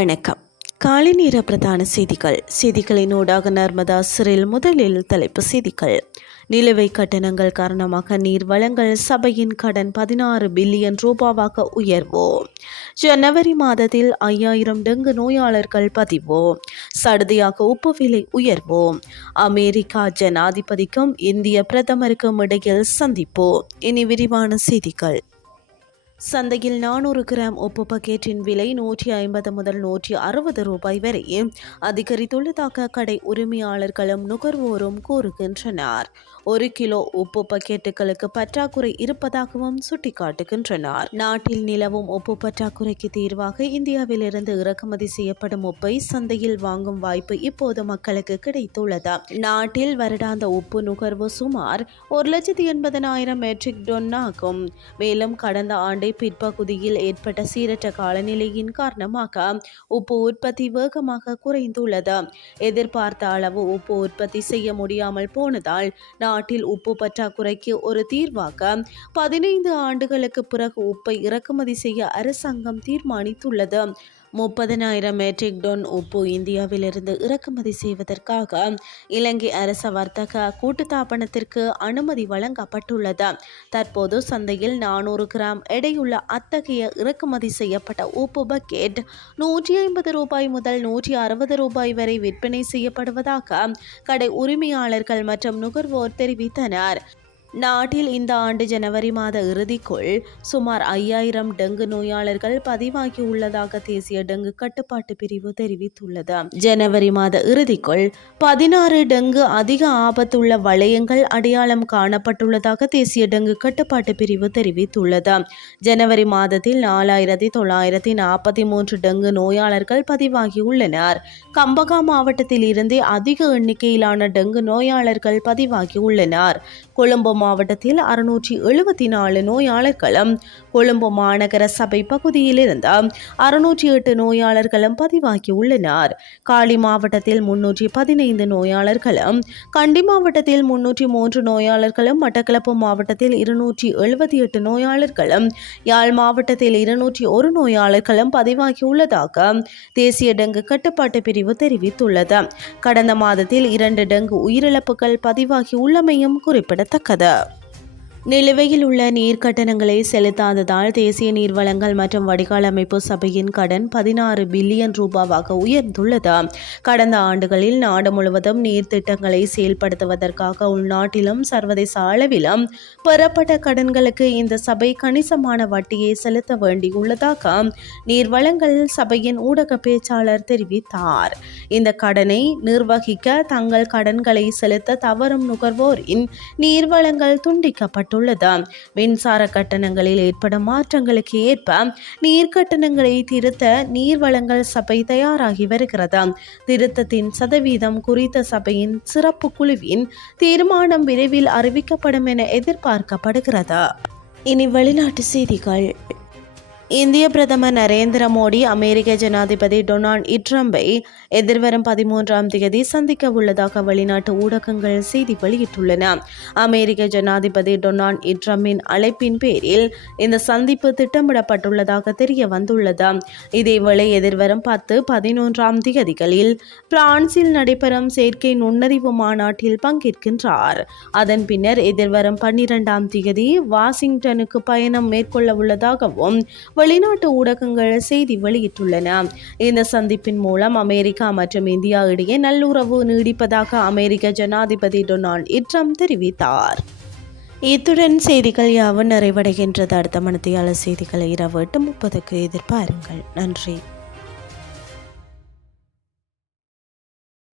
வணக்கம். காலை நேர பிரதான செய்திகளினூடாக நர்மதா சிறில் முதலில் தலைப்பு செய்திகள். நிலுவைக் கட்டணங்கள் காரணமாக நீர் வழங்கல் சபையின் கடன் 16 பில்லியன் ரூபாவாக உயர்வு. ஜனவரி மாதத்தில் 5000 டெங்கு நோயாளர்கள் பதிவு. சடுதியாக உப்பு விலை உயர்வு. அமெரிக்கா ஜனாதிபதிக்கும் இந்திய பிரதமருக்கும் இடையில் சந்திப்பு. இனி விரிவான செய்திகள். சந்தையில் 400 கிராம் உப்பு பக்கெட்டின் விலை 150 முதல் 160 ரூபாய் வரை அதிகரித்துள்ளதாக கடை உரிமையாளர்களும் நுகர்வோரும் கூறுகின்றனர். 1 கிலோ உப்பு பக்கெட்டுகளுக்கு பற்றாக்குறை இருப்பதாகவும் சுட்டிக்காட்டுகின்றனர். நாட்டில் நிலவும் உப்பு பற்றாக்குறைக்கு தீர்வாக இந்தியாவிலிருந்து இறக்குமதி செய்யப்படும் உப்பை சந்தையில் வாங்கும் வாய்ப்பு இப்போது மக்களுக்கு கிடைத்துள்ளது. நாட்டில் வருடாந்த உப்பு நுகர்வு சுமார் 1,80,000 மெட்ரிக் டன் ஆகும். மேலும் கடந்த ஆண்டை பிற்பகுதியில் ஏற்பட்ட சீரற்ற காலநிலையின் காரணமாக உப்பு உற்பத்தி வேகமாக குறைந்துள்ளது. எதிர்பார்த்த அளவு உப்பு உற்பத்தி செய்ய முடியாமல் போனதால் நாட்டில் உப்பு பற்றாக்குறைக்கு ஒரு தீர்வாக 15 ஆண்டுகளுக்கு பிறகு உப்பை இறக்குமதி செய்ய அரசாங்கம் தீர்மானித்துள்ளது. 30,000 மெட்ரிக் டன் உப்பு இந்தியாவிலிருந்து இறக்குமதி செய்வதற்காக இலங்கை அரச வர்த்தக கூட்டுத்தாபனத்திற்கு அனுமதி வழங்கப்பட்டுள்ளது. தற்போது சந்தையில் 400 கிராம் எடையுள்ள அத்தகைய இறக்குமதி செய்யப்பட்ட உப்பு பக்கெட் 150 ரூபாய் முதல் 160 ரூபாய் வரை விற்பனை செய்யப்படுவதாக கடை உரிமையாளர்கள் மற்றும் நுகர்வோர் தெரிவித்தனர். நாட்டில் இந்த ஆண்டு ஜனவரி மாத இறுதிக்குள் சுமார் 5000 டெங்கு நோயாளர்கள் பதிவாகியுள்ளதாக தேசிய டெங்கு கட்டுப்பாட்டு பிரிவு தெரிவித்துள்ளது. ஜனவரி மாத இறுதிக்குள் 16 டெங்கு அதிக ஆபத்துள்ள வலயங்கள் அடையாளம் காணப்பட்டுள்ளதாக தேசிய டெங்கு கட்டுப்பாட்டு பிரிவு தெரிவித்துள்ளது. ஜனவரி மாதத்தில் 4943 டெங்கு நோயாளர்கள் பதிவாகியுள்ளனர். கம்பகா மாவட்டத்தில் இருந்தே அதிக எண்ணிக்கையிலான டெங்கு நோயாளர்கள் பதிவாகியுள்ளனர். கொழும்பு மாவட்டத்தில் 674 நோயாளர்களும் கொழும்பு மாநகர சபை பகுதியில் இருந்து 608 நோயாளர்களும் பதிவாகியுள்ளனர். காலி மாவட்டத்தில் 315 நோயாளர்களும் கண்டி மாவட்டத்தில் 303 நோயாளர்களும் மட்டக்களப்பு மாவட்டத்தில் 278 நோயாளர்களும் யாழ் மாவட்டத்தில் 201 நோயாளர்களும் பதிவாகியுள்ளதாக தேசிய டெங்கு கட்டுப்பாட்டு பிரிவு தெரிவித்துள்ளது. கடந்த மாதத்தில் 2 டெங்கு உயிரிழப்புகள் பதிவாகியுள்ளமையும் குறிப்பிடத்தக்கது. நிலுவையில் உள்ள நீர் கட்டணங்களை செலுத்தாததால் தேசிய நீர்வளங்கள் மற்றும் வடிகால் அமைப்பு சபையின் கடன் 16 பில்லியன் ரூபாவாக உயர்ந்துள்ளது. கடந்த ஆண்டுகளில் நாடு முழுவதும் நீர் திட்டங்களை செயல்படுத்துவதற்காக உள்நாட்டிலும் சர்வதேச அளவிலும் பெறப்பட்ட கடன்களுக்கு இந்த சபை கணிசமான வட்டியை செலுத்த வேண்டியுள்ளதாக நீர்வளங்கள் சபையின் ஊடக பேச்சாளர் தெரிவித்தார். இந்த கடனை நிர்வகிக்க தங்கள் கடன்களை செலுத்த தவறும் நுகர்வோரின் நீர்வளங்கள் துண்டிக்கப்பட்டு மின்சார கட்டணங்களில் ஏற்படும் மாற்றங்களுக்கு ஏற்ப நீர் கட்டணங்களை திருத்த நீர் வழங்கல் சபை தயாராகி வருகிறது. திருத்தத்தின் சதவீதம் குறித்த சபையின் சிறப்பு குழுவின் தீர்மானம் விரைவில் அறிவிக்கப்படும் என எதிர்பார்க்கப்படுகிறது. இனி வெளிநாட்டு செய்திகள். இந்திய பிரதமர் நரேந்திர மோடி அமெரிக்க ஜனாதிபதி டொனால்ட் ட்ரம்பை எதிர்வரும் 13ஆம் தேதி சந்திக்க உள்ளதாக வெளிநாட்டு ஊடகங்கள் செய்தி வெளியிட்டுள்ளன. அமெரிக்க ஜனாதிபதி டொனால்ட் ட்ரம்பின் அழைப்பின் பேரில் இந்த சந்திப்பு திட்டமிடப்பட்டுள்ளதாக தெரிய வந்துள்ளது. இதேவேளை எதிர்வரும் 10-11ஆம் தேதிகளில் பிரான்சில் நடைபெறும் செயற்கை நுண்ணறிவு மாநாட்டில் பங்கேற்கின்றார். அதன் பின்னர் எதிர்வரும் 12ஆம் தேதி வாஷிங்டனுக்கு பயணம் மேற்கொள்ள உள்ளதாகவும் வெளிநாட்டு ஊடகங்கள் செய்தி வெளியிட்டுள்ளன. இந்த சந்திப்பின் மூலம் அமெரிக்கா மற்றும் இந்தியா இடையே நல்லுறவு நீடிப்பதாக அமெரிக்க ஜனாதிபதி டொனால்ட் ட்ரம்ப் தெரிவித்தார். இத்துடன் செய்திகள் யாவும் நிறைவடைகின்றது. அடுத்த மணித்தியால செய்திகளை இரவு 8:30க்கு எதிர்பாருங்கள். நன்றி.